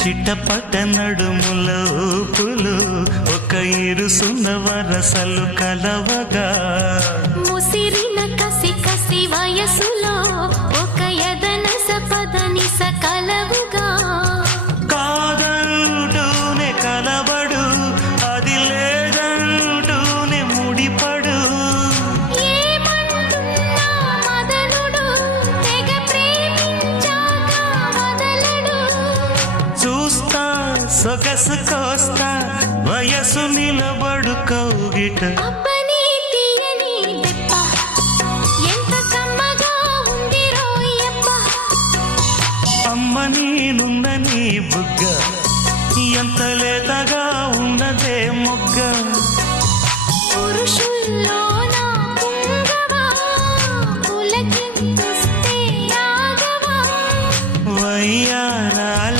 చిట్టపట నడుముల ఊపులు ఒక ఇరుసున్న వరసలు కలవగా ముసిరిన కసి కసి వయసులో ఒక యదన సపదని సకలవుగా కాదంటూనే కలబడు అది లేదంటూనే ముడిపడు ఏమంటున్నా మదనుడు తెగ ప్రేమించాక వదలడు చూస్తా సొగసు కోస్తా వయసు నిలబడు కౌగిట అబ్బని తీయని దెప్ప ఎంత కమ్మగా ఉంది రోయప్ప అమ్మ నేను